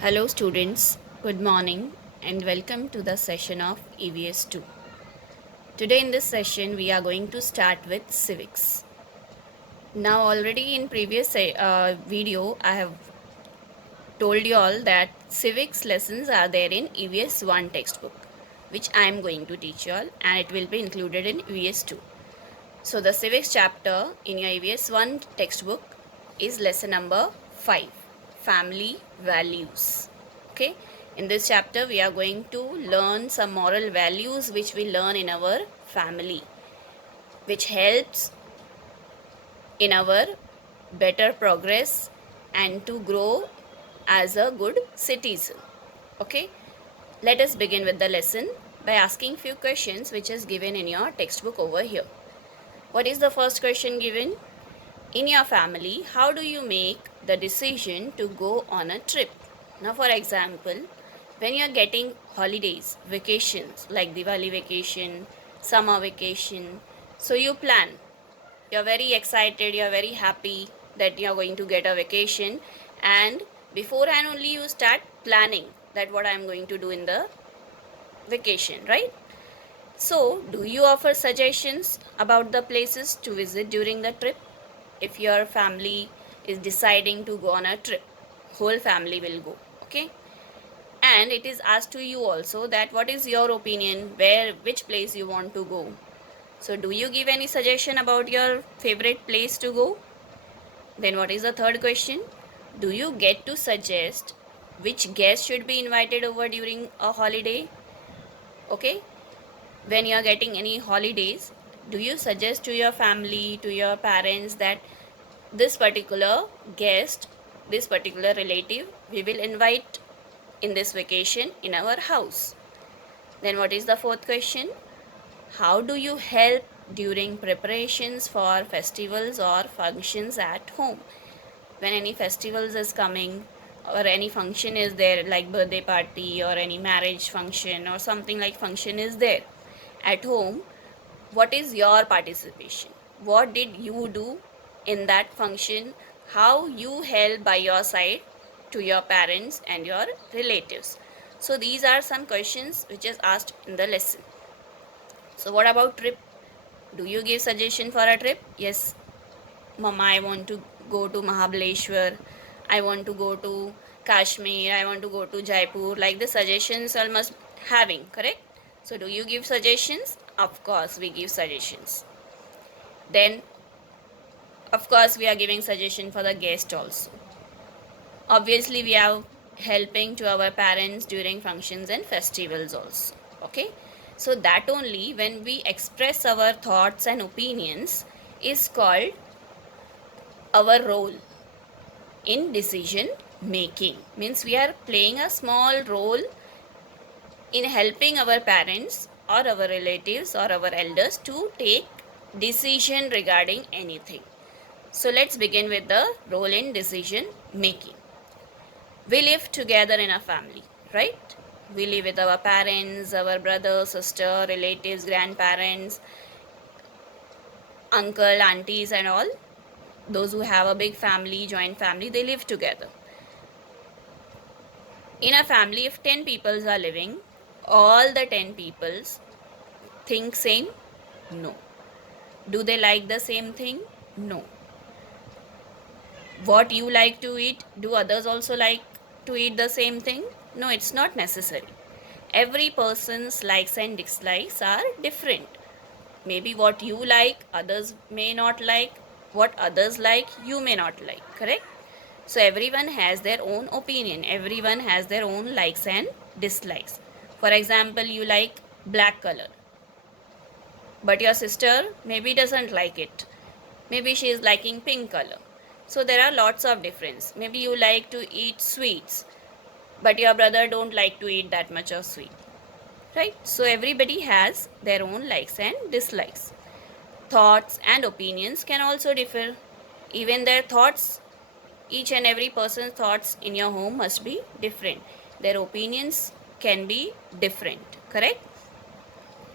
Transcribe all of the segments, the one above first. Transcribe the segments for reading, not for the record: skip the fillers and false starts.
Hello students, good morning and welcome to the session of EVS 2. Today in this session we are going to start with civics. Now already in previous video I have told you all that civics lessons are there in EVS 1 textbook which I am going to teach you all and it will be included in EVS 2. So the civics chapter in your EVS 1 textbook is lesson number 5, family values. Okay, in this chapter we are going to learn some moral values which we learn in our family, which helps in our better progress and to grow as a good citizen. Okay, let us begin with the lesson by asking few questions which is given in your textbook over here. What is the first question given? In your family, how do you make the decision to go on a trip? Now, for example, when you are getting holidays, vacations like Diwali vacation, summer vacation, so you plan. You're very excited, you're very happy that you're going to get a vacation, and beforehand only you start planning that what I'm going to do in the vacation, right? So, do you offer suggestions about the places to visit during the trip? If your family is deciding to go on a trip, whole family will go, okay? And it is asked to you also that what is your opinion, which place you want to go. So do you give any suggestion about your favorite place to go? Then what is the third question? Do you get to suggest which guest should be invited over during a holiday? Okay, when you are getting any holidays, do you suggest to your family, to your parents that this particular guest, this particular relative, we will invite in this vacation in our house? Then what is the fourth question? How do you help during preparations for festivals or functions at home? When any festivals is coming or any function is there, like birthday party or any marriage function or something like function is there at home, what is your participation? What did you do in that function? How you help by your side to your parents and your relatives? So these are some questions which is asked in the lesson. So what about trip? Do you give suggestion for a trip? Yes, mama, I want to go to Mahabaleshwar. I want to go to Kashmir. I want to go to Jaipur. Like the suggestions almost having, correct? So do you give suggestions? Of course, we give suggestions. Then, of course, we are giving suggestion for the guest also. Obviously, we are helping to our parents during functions and festivals also. Okay, so that only when we express our thoughts and opinions is called our role in decision making. Means we are playing a small role in helping our parents or our relatives or our elders to take decision regarding anything. So let's begin with the role in decision making. We live together in a family, right? We live with our parents, our brother, sister, relatives, grandparents, uncle, aunties, and all. Those who have a big family, joint family, they live together. In a family, if 10 peoples are living, all the 10 peoples think same? No. Do they like the same thing? No. What you like to eat, do others also like to eat the same thing? No, it's not necessary. Every person's likes and dislikes are different. Maybe what you like, others may not like. What others like, you may not like. Correct? So everyone has their own opinion. Everyone has their own likes and dislikes. For example, you like black color, but your sister maybe doesn't like it. Maybe she is liking pink color. So there are lots of difference. Maybe you like to eat sweets, but your brother don't like to eat that much of sweet. Right? So everybody has their own likes and dislikes. Thoughts and opinions can also differ. Even their thoughts, each and every person's thoughts in your home must be different. Their opinions can be different. Correct?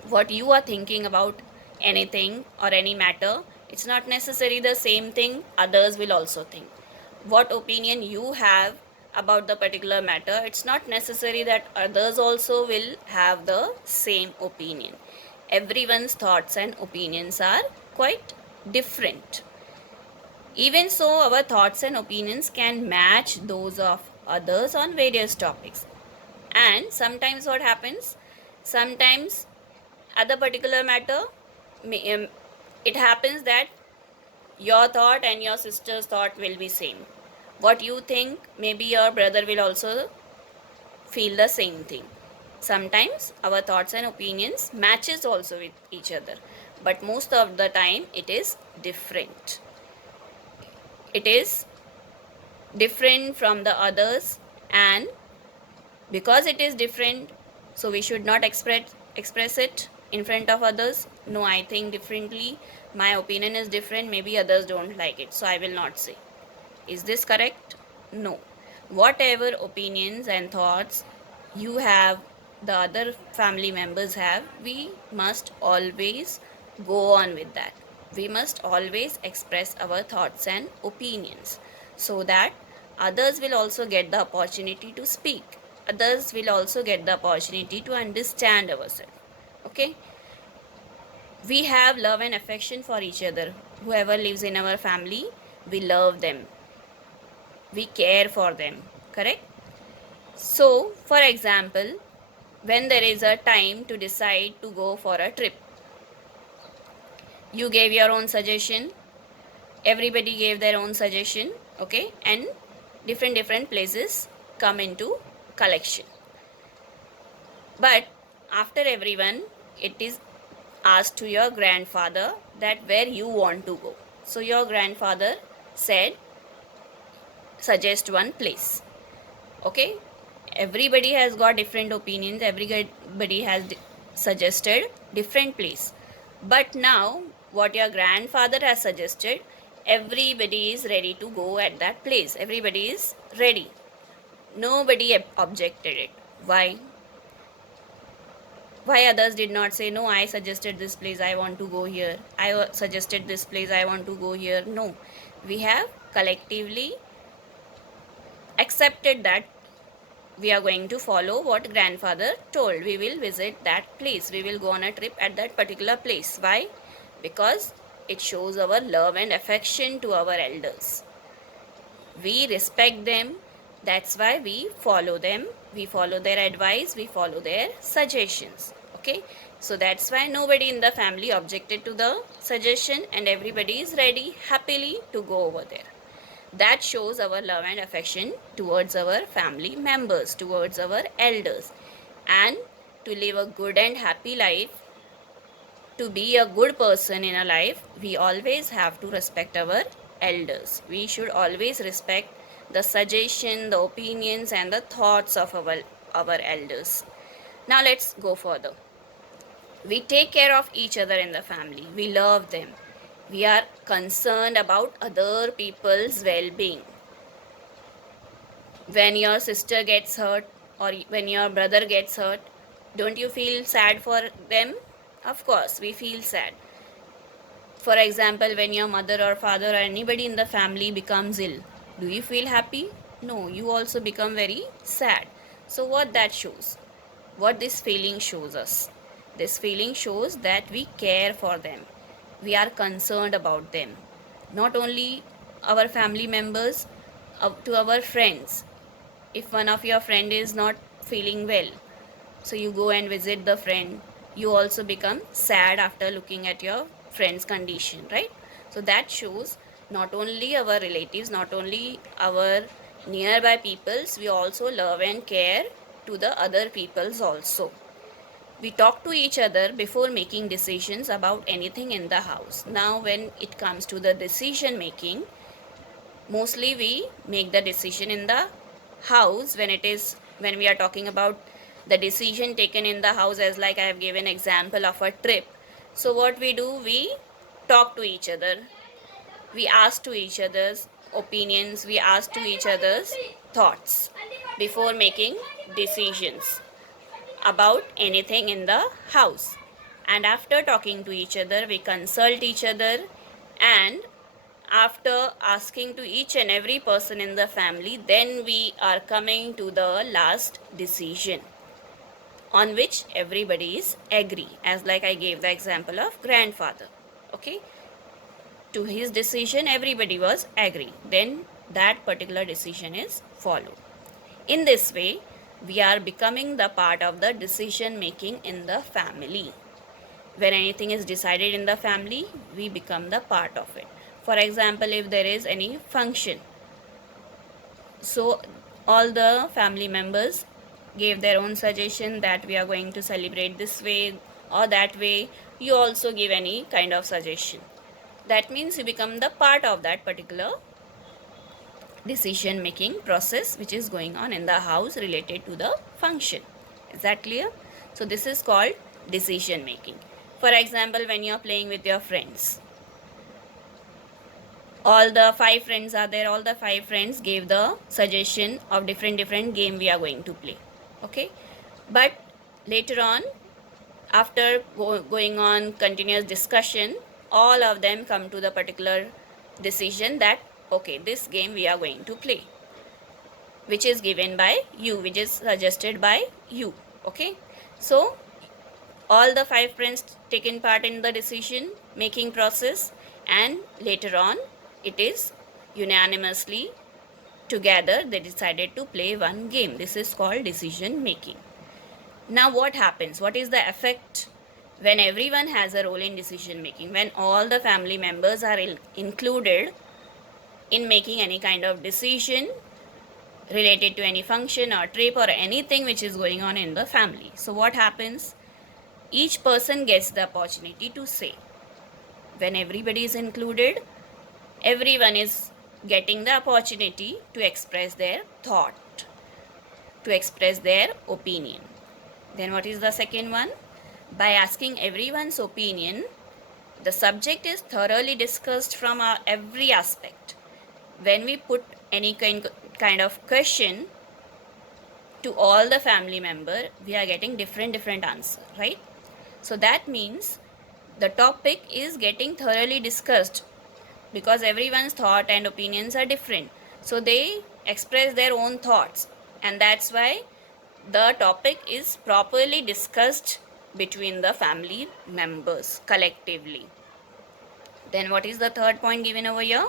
What you are thinking about anything or any matter, it's not necessarily the same thing others will also think. What opinion you have, about the particular matter, it's not necessary that others also will have the same opinion. Everyone's thoughts and opinions are quite different. Even so, our thoughts and opinions can match those of others on various topics. And sometimes what happens? Sometimes at the particular matter, it happens that your thought and your sister's thought will be same. What you think, maybe your brother will also feel the same thing. Sometimes our thoughts and opinions matches also with each other, but most of the time it is different. It is different from the others, and because it is different, so we should not express it in front of others. No, I think differently, my opinion is different, maybe others don't like it, so I will not say. Is this correct? No. Whatever opinions and thoughts you have, the other family members have, we must always go on with that. We must always express our thoughts and opinions so that others will also get the opportunity to speak. Others will also get the opportunity to understand ourselves. Okay? We have love and affection for each other. Whoever lives in our family, we love them, we care for them, correct? So, for example, when there is a time to decide to go for a trip, you gave your own suggestion, everybody gave their own suggestion, okay, and different places come into collection. But after everyone, it is asked to your grandfather that where you want to go. So your grandfather said, suggest one place. Okay, everybody has got different opinions, everybody has suggested different place, but now what your grandfather has suggested, everybody is ready to go at that place, everybody is ready, nobody objected it. Why others did not say, no, I suggested this place, I want to go here, I suggested this place, I want to go here? No, we have collectively accepted that we are going to follow what grandfather told. We will visit that place, we will go on a trip at that particular place. Why? Because it shows our love and affection to our elders, we respect them, that's why we follow them, we follow their advice, we follow their suggestions. Okay, so that's why nobody in the family objected to the suggestion and everybody is ready happily to go over there. That shows our love and affection towards our family members, towards our elders. And to live a good and happy life, to be a good person in a life, we always have to respect our elders. We should always respect the suggestion, the opinions and the thoughts of our elders. Now let's go further. We take care of each other in the family. We love them. We are concerned about other people's well-being. When your sister gets hurt or when your brother gets hurt, don't you feel sad for them? Of course, we feel sad. For example, when your mother or father or anybody in the family becomes ill, do you feel happy? No, you also become very sad. So what that shows? What this feeling shows us? This feeling shows that we care for them. We are concerned about them. Not only our family members, to our friends. If one of your friend is not feeling well, so you go and visit the friend, you also become sad after looking at your friend's condition, right? So that shows not only our relatives, not only our nearby peoples, we also love and care to the other peoples also. We talk to each other before making decisions about anything in the house. Now when it comes to the decision making, mostly we make the decision in the house when we are talking about the decision taken in the house, as like I have given example of a trip. So what we do, we talk to each other, we ask to each other's opinions, we ask to each other's thoughts before making decisions about anything in the house. And after talking to each other, we consult each other, and after asking to each and every person in the family, then we are coming to the last decision on which everybody is agree. As like I gave the example of grandfather. Okay, to his decision everybody was agree, then that particular decision is followed. In this way, we are becoming the part of the decision making in the family. When anything is decided in the family, we become the part of it. For example, if there is any function, so all the family members gave their own suggestion that we are going to celebrate this way or that way. You also give any kind of suggestion. That means you become the part of that particular decision making process which is going on in the house related to the function. Is that clear? So this is called decision making. For example, when you are playing with your friends, all the 5 friends are there, all the 5 friends gave the suggestion of different game we are going to play. Okay, but later on, after going on continuous discussion, all of them come to the particular decision that okay, this game we are going to play, which is given by you, which is suggested by you. Okay, so all the 5 friends taken part in the decision making process, and later on it is unanimously together they decided to play one game. This is called decision making. Now what happens? What is the effect when everyone has a role in decision making? When all the family members are included in making any kind of decision related to any function or trip or anything which is going on in the family. So what happens? Each person gets the opportunity to say. When everybody is included, everyone is getting the opportunity to express their thought, to express their opinion. Then what is the second one? By asking everyone's opinion, the subject is thoroughly discussed from every aspect. When we put any kind of question to all the family member, we are getting different answer, right? So that means the topic is getting thoroughly discussed because everyone's thought and opinions are different. So they express their own thoughts, and that's why the topic is properly discussed between the family members collectively. Then what is the third point given over here?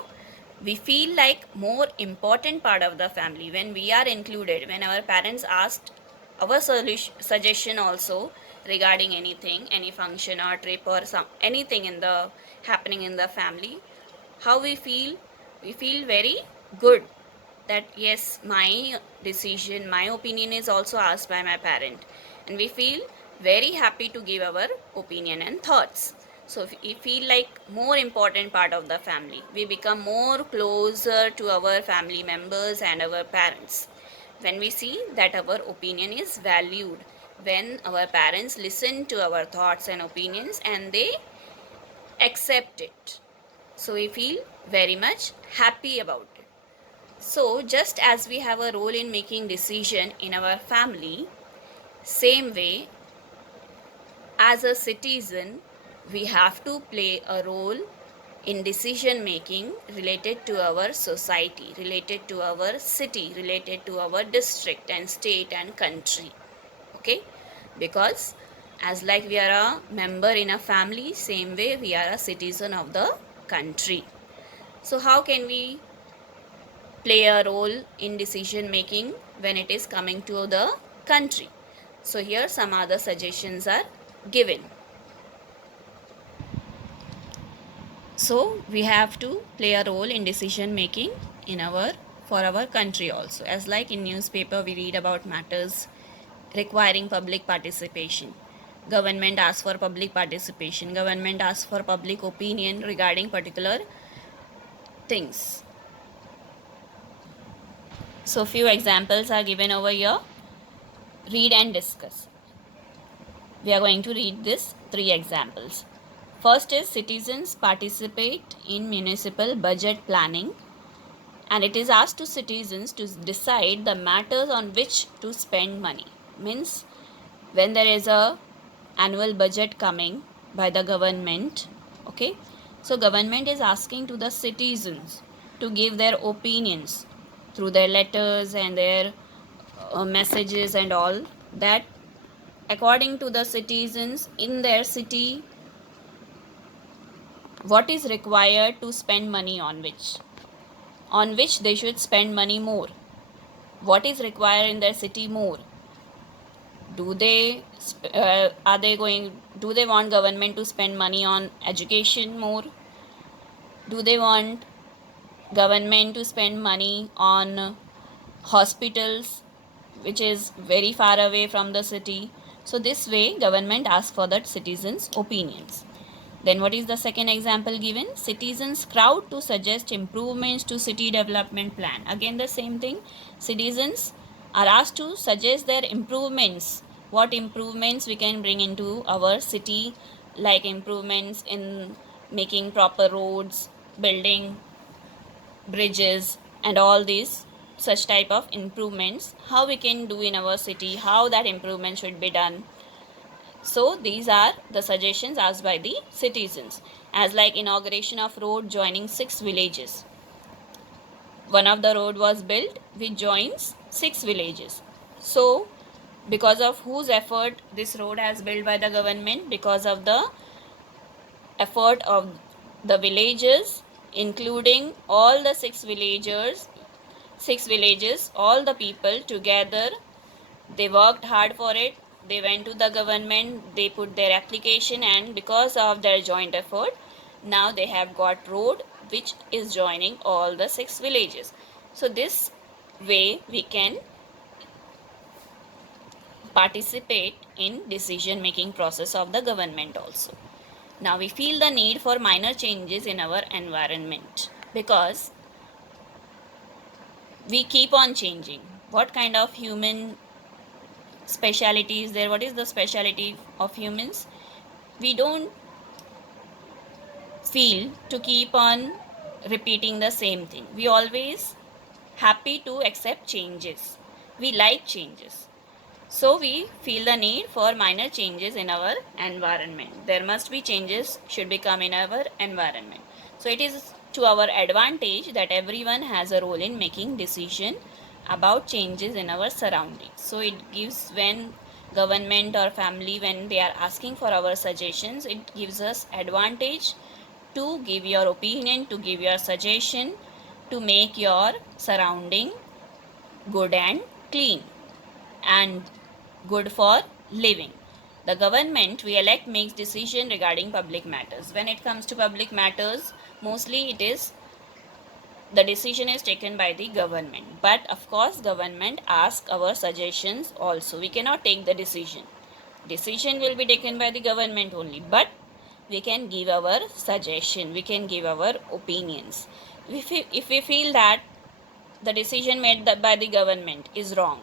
We feel like more important part of the family when we are included. When our parents asked our suggestion also regarding anything, any function or trip or anything in the happening in the family, how we feel very good that yes, my decision, my opinion is also asked by my parent, and we feel very happy to give our opinion and thoughts. So we feel like more important part of the family. We become more closer to our family members and our parents when we see that our opinion is valued, when our parents listen to our thoughts and opinions and they accept it. So we feel very much happy about it. So just as we have a role in making decision in our family, same way as a citizen we have to play a role in decision making related to our society, related to our city, related to our district and state and country. Okay, because as like we are a member in a family, same way we are a citizen of the country. So how can we play a role in decision making when it is coming to the country? So here some other suggestions are given. So we have to play a role in decision making in for our country also. As like in newspaper we read about matters requiring public participation. Government asks for public participation. Government asks for public opinion regarding particular things. So few examples are given over here. Read and discuss. We are going to read this 3 examples. First is citizens participate in municipal budget planning, and it is asked to citizens to decide the matters on which to spend money. Means when there is a annual budget coming by the government, okay, So government is asking to the citizens to give their opinions through their letters and their messages and all, that according to the citizens in their city, what is required to spend money on which they should spend money more, what is required in their city more. Do they are they going do they want government to spend money on education more? Do they want government to spend money on hospitals which is very far away from the city? So this way government asks for the citizens opinions. Then what is the second example given? Citizens crowd to suggest improvements to city development plan. Again the same thing. Citizens are asked to suggest their improvements. What improvements we can bring into our city, like improvements in making proper roads, building bridges and all these such type of improvements, how we can do in our city, how that improvement should be done. So these are the suggestions asked by the citizens, as like inauguration of road joining 6 villages. One of the road was built which joins 6 villages. So because of whose effort this road has built by the government? Because of the effort of the villagers, including all the 6 villages, all the people together, they worked hard for it. They went to the government, they put their application, and because of their joint effort, now they have got road which is joining all the 6 villages. So this way we can participate in decision making process of the government also. Now we feel the need for minor changes in our environment because we keep on changing. What kind of human speciality is there? What is the speciality of humans? We don't feel to keep on repeating the same thing. We always happy to accept changes. We like changes. So we feel the need for minor changes in our environment. There must be changes should become in our environment. So it is to our advantage that everyone has a role in making decision about changes in our surroundings. So it gives, when government or family, when they are asking for our suggestions, it gives us advantage to give your opinion, to give your suggestion, to make your surrounding good and clean and good for living. The government we elect makes decision regarding public matters. When it comes to public matters, mostly it is the decision is taken by the government. But of course, government asks our suggestions also. We cannot take the decision. Decision will be taken by the government only. But we can give our suggestion. We can give our opinions. If we feel that the decision made by the government is wrong,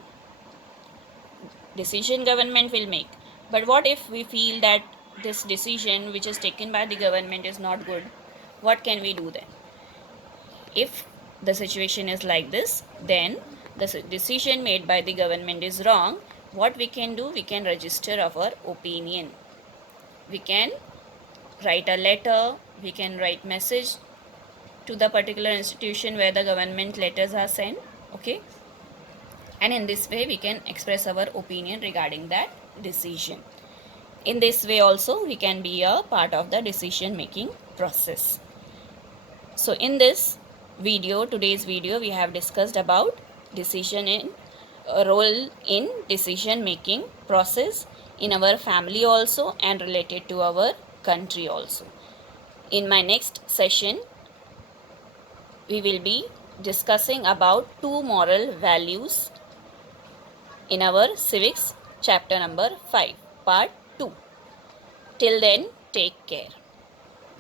decision government will make. But what if we feel that this decision which is taken by the government is not good? What can we do then? If the situation is like this, then the decision made by the government is wrong. What we can do? We can register our opinion. We can write a letter. We can write message to the particular institution where the government letters are sent. Okay. And in this way we can express our opinion regarding that decision. In this way also we can be a part of the decision making process. So in this video, today's video, we have discussed about decision in role in decision making process in our family also and related to our country also. In my next session we will be discussing about 2 moral values in our civics chapter number 5 part 2. Till then, take care.